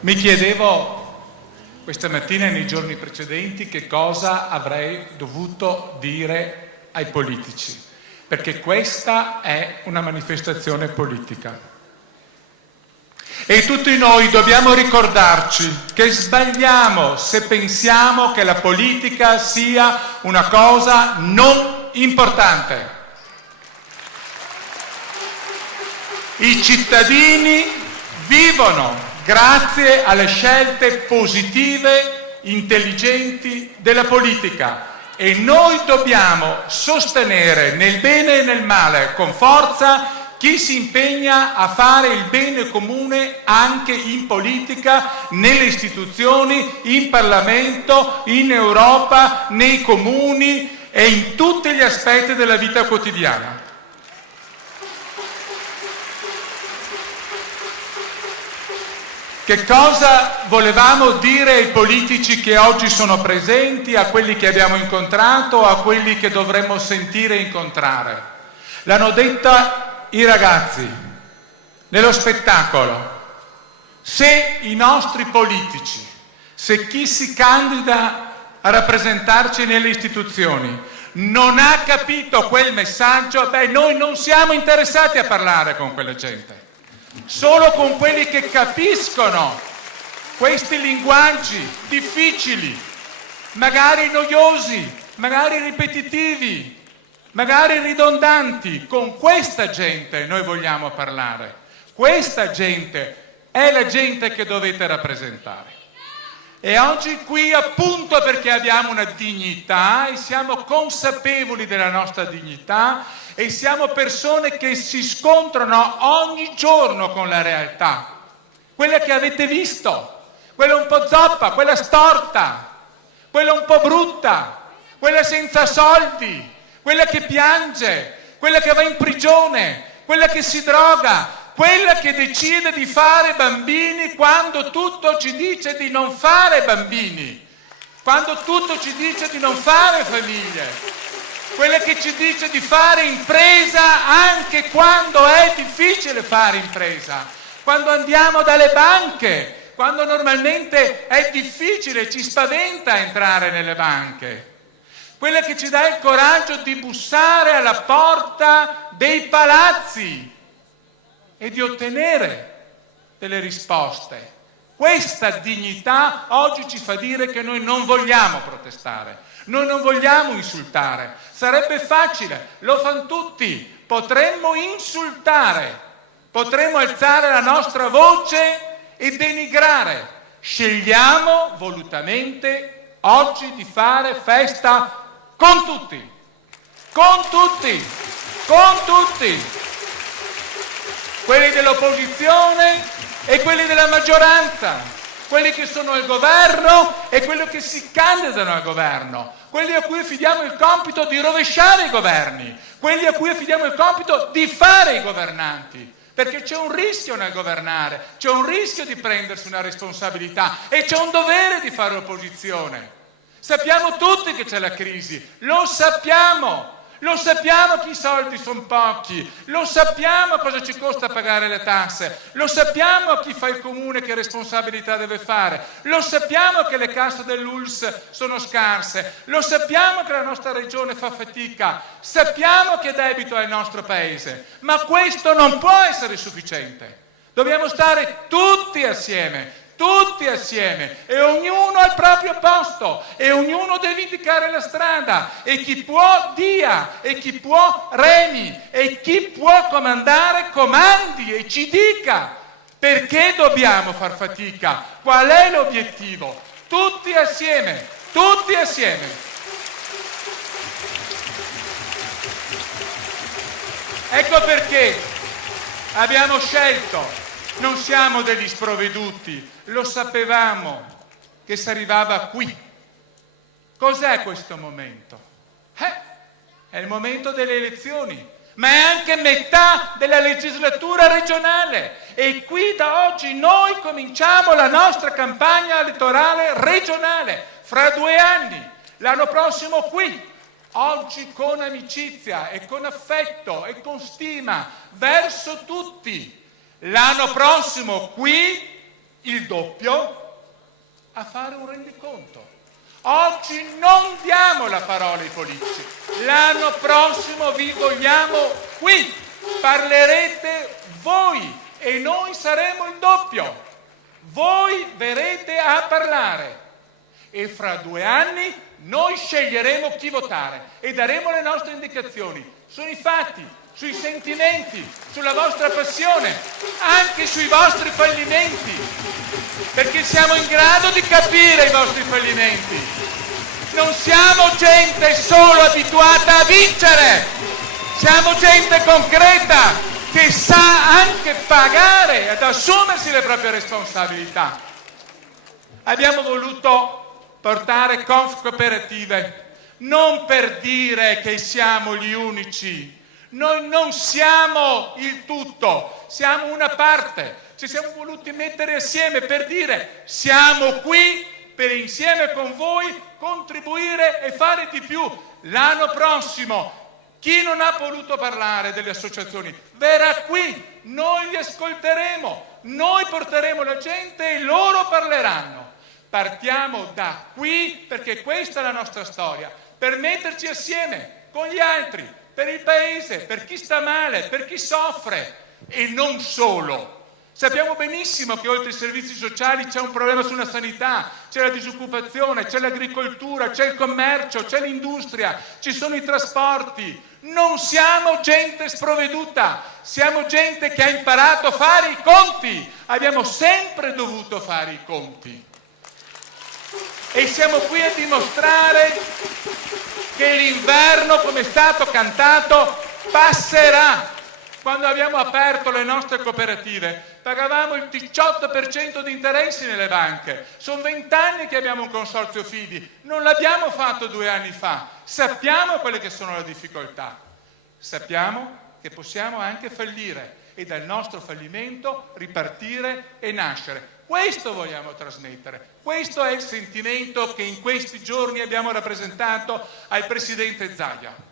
Mi chiedevo questa mattina e nei giorni precedenti che cosa avrei dovuto dire ai politici, perché questa è una manifestazione politica. E tutti noi dobbiamo ricordarci che sbagliamo se pensiamo che la politica sia una cosa non importante. I cittadini vivono grazie alle scelte positive, intelligenti della politica e noi dobbiamo sostenere nel bene e nel male con forza chi si impegna a fare il bene comune anche in politica, nelle istituzioni, in Parlamento, in Europa, nei comuni e in tutti gli aspetti della vita quotidiana. Che cosa volevamo dire ai politici che oggi sono presenti, a quelli che abbiamo incontrato, a quelli che dovremmo sentire e incontrare? L'hanno detta i ragazzi nello spettacolo. Se i nostri politici, se chi si candida a rappresentarci nelle istituzioni non ha capito quel messaggio, noi non siamo interessati a parlare con quella gente. Solo con quelli che capiscono questi linguaggi difficili, magari noiosi, magari ripetitivi, magari ridondanti, con questa gente noi vogliamo parlare. Questa gente è la gente che dovete rappresentare. E oggi qui, appunto perché abbiamo una dignità e siamo consapevoli della nostra dignità e siamo persone che si scontrano ogni giorno con la realtà, quella che avete visto, quella un po' zoppa, quella storta, quella un po' brutta, quella senza soldi, quella che piange, quella che va in prigione, quella che si droga, quella che decide di fare bambini quando tutto ci dice di non fare bambini, quando tutto ci dice di non fare famiglie, quella che ci dice di fare impresa anche quando è difficile fare impresa, quando andiamo dalle banche, quando normalmente è difficile, ci spaventa entrare nelle banche, quella che ci dà il coraggio di bussare alla porta dei palazzi e di ottenere delle risposte. Questa dignità oggi ci fa dire che noi non vogliamo protestare, noi non vogliamo insultare. Sarebbe facile, lo fanno tutti, potremmo insultare, potremmo alzare la nostra voce e denigrare. Scegliamo volutamente oggi di fare festa con tutti, con tutti, con tutti. Quelli dell'opposizione e quelli della maggioranza, quelli che sono al governo e quelli che si candidano al governo, quelli a cui affidiamo il compito di rovesciare i governi, quelli a cui affidiamo il compito di fare i governanti, perché c'è un rischio nel governare, c'è un rischio di prendersi una responsabilità e c'è un dovere di fare opposizione. Sappiamo tutti che c'è la crisi, lo sappiamo che i soldi sono pochi, lo sappiamo cosa ci costa pagare le tasse, lo sappiamo a chi fa il comune che responsabilità deve fare, lo sappiamo che le casse dell'ULSS sono scarse, lo sappiamo che la nostra regione fa fatica, sappiamo che debito è il nostro paese, ma questo non può essere sufficiente. Dobbiamo stare tutti assieme e ognuno al proprio posto e ognuno deve indicare la strada e chi può dia e chi può remi e chi può comandare comandi e ci dica perché dobbiamo far fatica, qual è l'obiettivo, tutti assieme. Ecco perché abbiamo scelto. Non siamo degli sprovveduti, lo sapevamo che si arrivava qui. Cos'è questo momento? È il momento delle elezioni, ma è anche metà della legislatura regionale e qui da oggi noi cominciamo la nostra campagna elettorale regionale, fra 2 anni, l'anno prossimo qui. Oggi con amicizia e con affetto e con stima verso tutti. L'anno prossimo qui il doppio a fare un rendiconto. Oggi non diamo la parola ai politici, l'anno prossimo vi vogliamo qui, parlerete voi e noi saremo il doppio. Voi verrete a parlare e fra 2 anni noi sceglieremo chi votare e daremo le nostre indicazioni sui fatti, sui sentimenti, sulla vostra passione, anche sui vostri fallimenti, perché siamo in grado di capire i vostri fallimenti. Non siamo gente solo abituata a vincere, siamo gente concreta che sa anche pagare ed assumersi le proprie responsabilità. Abbiamo voluto portare Confcooperative non per dire che siamo gli unici. Noi non siamo il tutto, siamo una parte. Ci siamo voluti mettere assieme per dire siamo qui per insieme con voi contribuire e fare di più. L'anno prossimo chi non ha voluto parlare delle associazioni verrà qui, noi li ascolteremo, noi porteremo la gente e loro parleranno. Partiamo da qui perché questa è la nostra storia, per metterci assieme con gli altri, per il paese, per chi sta male, per chi soffre e non solo. Sappiamo benissimo che oltre ai servizi sociali c'è un problema sulla sanità, c'è la disoccupazione, c'è l'agricoltura, c'è il commercio, c'è l'industria, ci sono i trasporti. Non siamo gente sprovveduta, siamo gente che ha imparato a fare i conti. Abbiamo sempre dovuto fare i conti. E siamo qui a dimostrare che l'inverno, come è stato cantato, passerà. Quando abbiamo aperto le nostre cooperative pagavamo il 18% di interessi nelle banche. Sono 20 anni che abbiamo un consorzio fidi, non l'abbiamo fatto 2 anni fa. Sappiamo quelle che sono le difficoltà, sappiamo che possiamo anche fallire e dal nostro fallimento ripartire e nascere. Questo vogliamo trasmettere, questo è il sentimento che in questi giorni abbiamo rappresentato al Presidente Zaia.